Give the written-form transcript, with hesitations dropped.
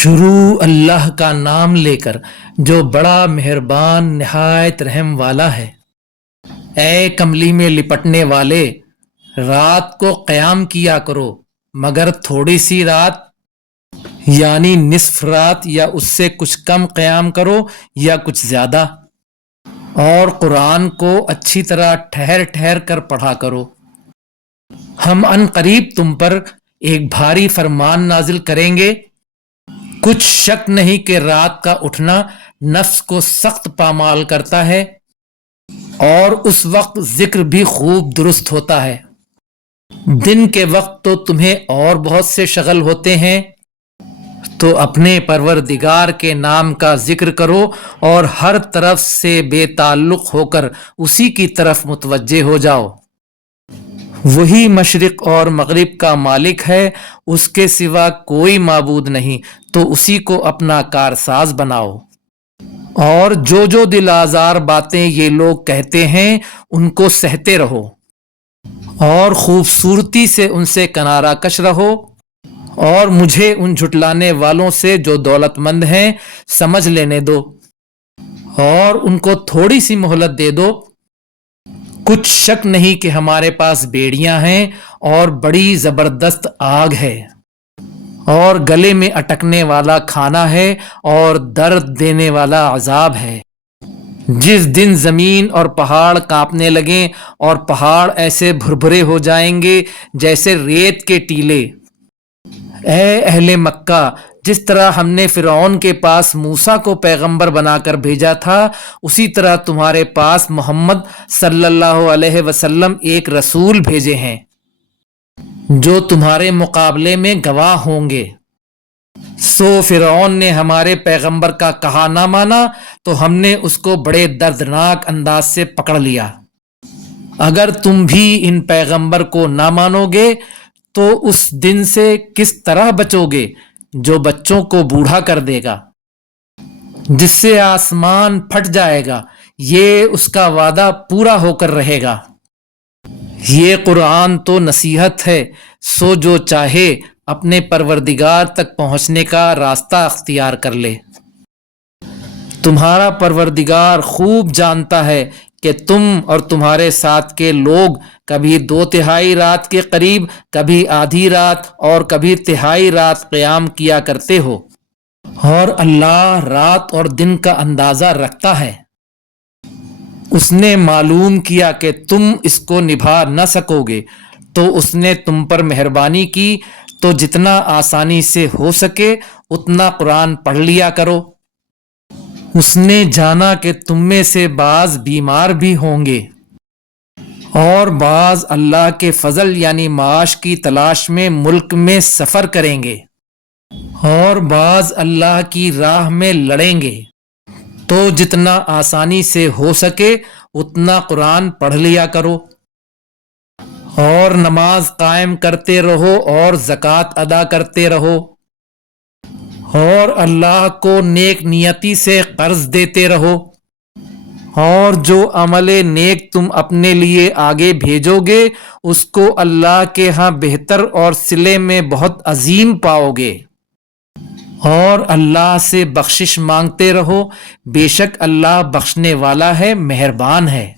شروع اللہ کا نام لے کر جو بڑا مہربان نہایت رحم والا ہے۔ اے کملی میں لپٹنے والے، رات کو قیام کیا کرو مگر تھوڑی سی رات یعنی نصف رات یا اس سے کچھ کم قیام کرو یا کچھ زیادہ، اور قرآن کو اچھی طرح ٹھہر ٹھہر کر پڑھا کرو۔ ہم ان قریب تم پر ایک بھاری فرمان نازل کریں گے۔ کچھ شک نہیں کہ رات کا اٹھنا نفس کو سخت پامال کرتا ہے اور اس وقت ذکر بھی خوب درست ہوتا ہے۔ دن کے وقت تو تمہیں اور بہت سے شغل ہوتے ہیں، تو اپنے پروردگار کے نام کا ذکر کرو اور ہر طرف سے بے تعلق ہو کر اسی کی طرف متوجہ ہو جاؤ۔ وہی مشرق اور مغرب کا مالک ہے، اس کے سوا کوئی معبود نہیں، تو اسی کو اپنا کارساز بناؤ۔ اور جو دل آزار باتیں یہ لوگ کہتے ہیں ان کو سہتے رہو اور خوبصورتی سے ان سے کنارہ کش رہو، اور مجھے ان جھٹلانے والوں سے جو دولت مند ہیں سمجھ لینے دو اور ان کو تھوڑی سی مہلت دے دو۔ کچھ شک نہیں کہ ہمارے پاس بیڑیاں ہیں اور بڑی زبردست آگ ہے، اور گلے میں اٹکنے والا کھانا ہے اور درد دینے والا عذاب ہے۔ جس دن زمین اور پہاڑ کانپنے لگیں اور پہاڑ ایسے بھربھرے ہو جائیں گے جیسے ریت کے ٹیلے۔ اے اہل مکہ، جس طرح ہم نے فرعون کے پاس موسیٰ کو پیغمبر بنا کر بھیجا تھا، اسی طرح تمہارے پاس محمد صلی اللہ علیہ وسلم ایک رسول بھیجے ہیں جو تمہارے مقابلے میں گواہ ہوں گے۔ سو فرعون نے ہمارے پیغمبر کا کہا نہ مانا تو ہم نے اس کو بڑے دردناک انداز سے پکڑ لیا۔ اگر تم بھی ان پیغمبر کو نہ مانو گے تو اس دن سے کس طرح بچو گے جو بچوں کو بوڑھا کر دے گا، جس سے آسمان پھٹ جائے گا، یہ اس کا وعدہ پورا ہو کر رہے گا۔ یہ قرآن تو نصیحت ہے، سو جو چاہے اپنے پروردگار تک پہنچنے کا راستہ اختیار کر لے۔ تمہارا پروردگار خوب جانتا ہے کہ تم اور تمہارے ساتھ کے لوگ کبھی 2/3 رات کے قریب، کبھی آدھی رات اور کبھی تہائی رات قیام کیا کرتے ہو، اور اللہ رات اور دن کا اندازہ رکھتا ہے۔ اس نے معلوم کیا کہ تم اس کو نبھا نہ سکو گے تو اس نے تم پر مہربانی کی، تو جتنا آسانی سے ہو سکے اتنا قرآن پڑھ لیا کرو۔ اس نے جانا کہ تم میں سے بعض بیمار بھی ہوں گے اور بعض اللہ کے فضل یعنی معاش کی تلاش میں ملک میں سفر کریں گے، اور بعض اللہ کی راہ میں لڑیں گے، تو جتنا آسانی سے ہو سکے اتنا قرآن پڑھ لیا کرو، اور نماز قائم کرتے رہو اور زکوٰۃ ادا کرتے رہو، اور اللہ کو نیک نیتی سے قرض دیتے رہو، اور جو عمل نیک تم اپنے لیے آگے بھیجو گے اس کو اللہ کے ہاں بہتر اور صلے میں بہت عظیم پاؤ گے، اور اللہ سے بخشش مانگتے رہو، بے شک اللہ بخشنے والا ہے، مہربان ہے۔